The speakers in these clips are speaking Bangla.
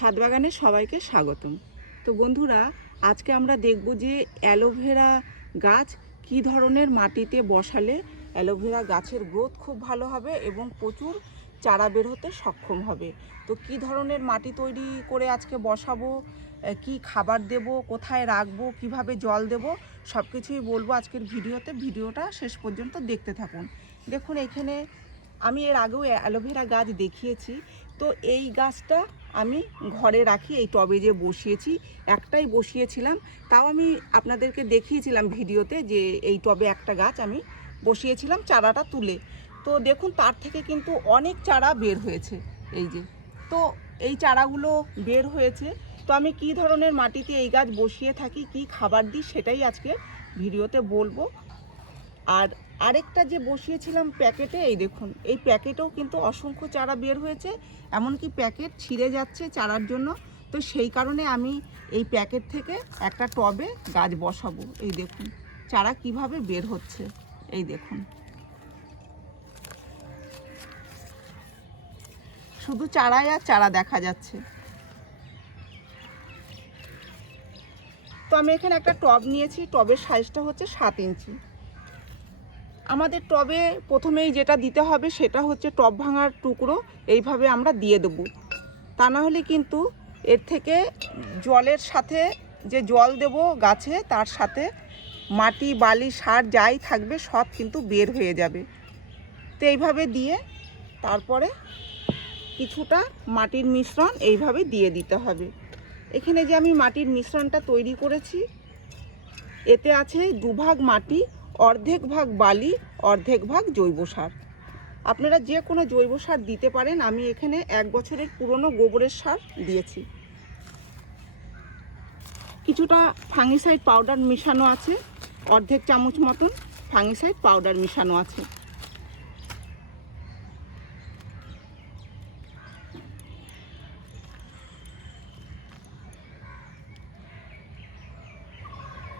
ছাদ বাগানে সবাইকে স্বাগতম। তো বন্ধুরা, আজকে আমরা দেখব যে অ্যালোভেরা গাছ কি ধরনের মাটিতে বসালে অ্যালোভেরা গাছের গ্রোথ খুব ভালো হবে এবং প্রচুর চারা বের হতে সক্ষম হবে। তো কি ধরনের মাটি তৈরি করে আজকে বসাবো, কি খাবার দেব, কোথায় রাখবো, কিভাবে জল দেব, সব কিছুই বলবো আজকের ভিডিওতে। ভিডিওটা শেষ পর্যন্ত দেখতে থাকুন। দেখুন, এখানে আমি এর আগেও অ্যালোভেরা গাছ দেখিয়েছি। তো এই গাছটা আমি ঘরে রাখি, এই টবে যে বসিয়েছি, একটাই বসিয়েছিলাম, তাও আমি আপনাদেরকে দেখিয়েছিলাম ভিডিওতে যে এই টবে একটা গাছ আমি বসিয়েছিলাম চারাটা তুলে। তো দেখুন, তার থেকে কিন্তু অনেক চারা বের হয়েছে। এই যে, তো এই চারাগুলো বের হয়েছে। তো আমি কি ধরনের মাটিতে এই গাছ বসিয়ে থাকি, কি খাবার দিই, সেটাই আজকে ভিডিওতে বলবো। আর আরেকটা যে বসিয়েছিলাম প্যাকেটে, এই দেখুন, এই প্যাকেটেও কিন্তু অসংখ্য চারা বের হয়েছে, এমনকি প্যাকেট ছিঁড়ে যাচ্ছে চারার জন্য। তো সেই কারণে আমি এই প্যাকেট থেকে একটা টবে গাছ বসাবো। এই দেখুন চারা কিভাবে বের হচ্ছে, এই দেখুন, শুধু চারাই আর চারা দেখা যাচ্ছে। তো আমি এখানে একটা টব নিয়েছি, টবের সাইজটা হচ্ছে 7 ইঞ্চি। আমাদের টবে প্রথমেই যেটা দিতে হবে সেটা হচ্ছে টব ভাঙার টুকরো এইভাবে আমরা দিয়ে দেবো। তা না হলে কিন্তু এর থেকে জলের সাথে যে জল দেব গাছে, তার সাথে মাটি, বালি, সার যাই থাকবে সব কিন্তু বের হয়ে যাবে। তো এইভাবে দিয়ে তারপরে কিছুটা মাটির মিশ্রণ এইভাবে দিয়ে দিতে হবে। এখানে যে আমি মাটির মিশ্রণটা তৈরি করেছি, এতে আছে 2 ভাগ মাটি, অর্ধেক ভাগ বালি, অর্ধেক ভাগ জৈব সার। আপনারা যে কোনো জৈব সার দিতে পারেন। আমি এখানে 1 বছরের পুরনো গোবরের সার দিয়েছি। কিছুটা ফাঙ্গিসাইড পাউডার মিশানো আছে, অর্ধেক চামচ মতন ফাঙ্গিসাইড পাউডার মিশানো আছে।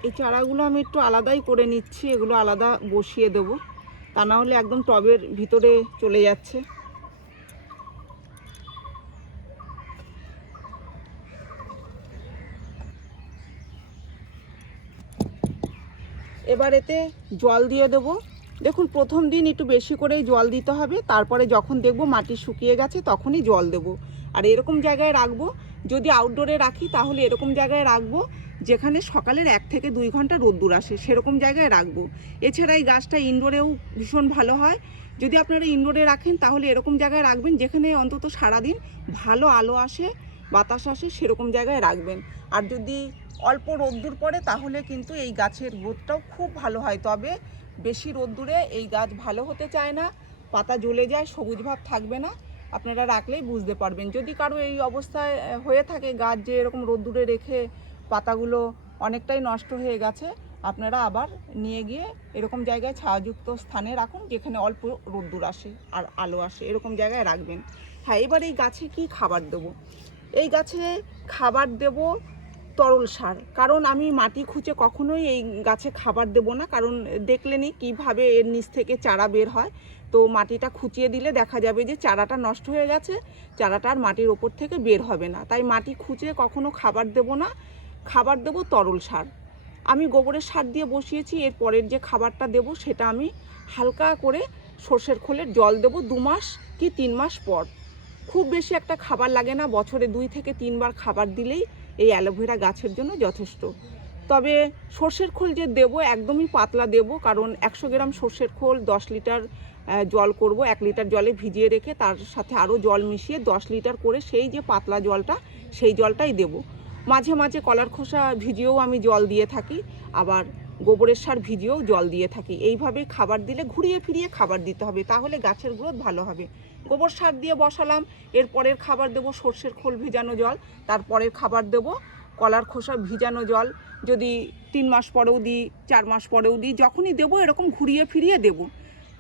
এই চারাগুলো আমি একটু আলাদাই করে নিচ্ছি, এগুলো আলাদা বসিয়ে দেবো, তা না হলে একদম টবের ভিতরে চলে যাচ্ছে। এবার এতে জল দিয়ে দেবো। দেখুন, প্রথম দিন একটু বেশি করেই জল দিতে হবে, তারপরে যখন দেখব মাটি শুকিয়ে গেছে তখনই জল দেব। আর এরকম জায়গায় রাখবো, যদি আউটডোরে রাখি তাহলে এরকম জায়গায় রাখবো যেখানে সকালের 1 থেকে 2 ঘন্টা রোদ্দুর আসে, সেরকম জায়গায় রাখবো। এছাড়া এই গাছটা ইনডোরেও ভীষণ ভালো হয়। যদি আপনারা ইনডোরে রাখেন তাহলে এরকম জায়গায় রাখবেন যেখানে অন্তত সারাদিন ভালো আলো আসে, বাতাস আসে, সেরকম জায়গায় রাখবেন। আর যদি অল্প রোদ্দুর পড়ে তাহলে কিন্তু এই গাছের গ্রোথটাও খুব ভালো হয়। তবে বেশি রোদ্দুরে এই গাছ ভালো হতে চায় না, পাতা জ্বলে যায়, সবুজ ভাব থাকবে না। আপনারা রাখলেই বুঝতে পারবেন। যদি কারো এই অবস্থায় হয়ে থাকে, গাছ যে এরকম রোদ্দুরে রেখে পাতাগুলো অনেকটাই নষ্ট হয়ে গেছে, আপনারা আবার নিয়ে গিয়ে এরকম জায়গায় ছায়াযুক্ত স্থানে রাখুন যেখানে অল্প রোদ্দুর আসে আর আলো আসে, এরকম জায়গায় রাখবেন। হ্যাঁ, এবার এই গাছে কি খাবার দেব? এই গাছে খাবার দেব তরল সার। কারণ আমি মাটি খুঁজে কখনোই এই গাছে খাবার দেব না, কারণ দেখলেনই কিভাবে এর নিচ থেকে চারা বের হয়। তো মাটিটা খুঁচিয়ে দিলে দেখা যাবে যে চারাটা নষ্ট হয়ে গেছে, চারাটা আর মাটির ওপর থেকে বের হবে না। তাই মাটি খুঁচিয়ে কখনো খাবার দেব না, খাবার দেব তরল সার। আমি গোবরের সার দিয়ে বসিয়েছি, এর পরের যে খাবারটা দেব সেটা আমি হালকা করে সর্ষের খোলের জল দেব 2 মাস কি 3 মাস পর। খুব বেশি একটা খাবার লাগে না, বছরে 2 থেকে 3 বার খাবার দিলেই এই অ্যালোভেরা গাছের জন্য যথেষ্ট। তবে সর্ষের খোল যে দেব একদমই পাতলা দেব, কারণ 100 গ্রাম সর্ষের খোল 10 লিটার জল করব, 1 লিটার জলে ভিজিয়ে রেখে তার সাথে আরও জল মিশিয়ে 10 লিটার করে সেই যে পাতলা জলটা, সেই জলটাই দেব। মাঝে মাঝে কলার খোসা ভিজিয়েও আমি জল দিয়ে থাকি, আবার গোবরের সার ভিজিয়েও জল দিয়ে থাকি। এইভাবে খাবার দিলে ঘুরিয়ে ফিরিয়ে খাবার দিতে হবে, তাহলে গাছের গ্রোথ ভালো হবে। গোবর সার দিয়ে বসালাম, এর পরের খাবার দেব সর্ষের খোল ভিজানো জল, তারপরের খাবার দেব কলার খোসা ভিজানো জল। যদি 3 মাস পরেও দিই, 4 মাস পরেও দিই, যখনই দেব এরকম ঘুরিয়ে ফিরিয়ে দেব।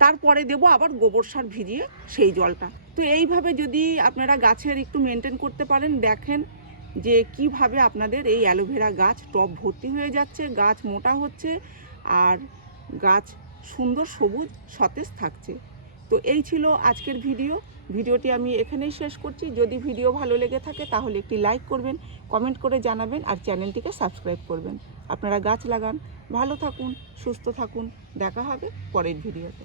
তারপরে দেব আবার গোবর সার ভিজিয়ে সেই জলটা। তো এইভাবে যদি আপনারা গাছের একটু মেনটেন করতে পারেন, দেখেন যে কিভাবে আপনাদের এই অ্যালোভেরা গাছ টব ভর্তি হয়ে যাচ্ছে, গাছ মোটা হচ্ছে আর গাছ সুন্দর সবুজ সতেজ থাকছে। তো এই ছিল আজকের ভিডিও। ভিডিওটি আমি এখানেই শেষ করছি। যদি ভিডিও ভালো লেগে থাকে তাহলে একটি লাইক করবেন, কমেন্ট করে জানাবেন আর চ্যানেলটিকে সাবস্ক্রাইব করবেন। আপনারা গাছ লাগান, ভালো থাকুন, সুস্থ থাকুন। দেখা হবে পরের ভিডিওতে।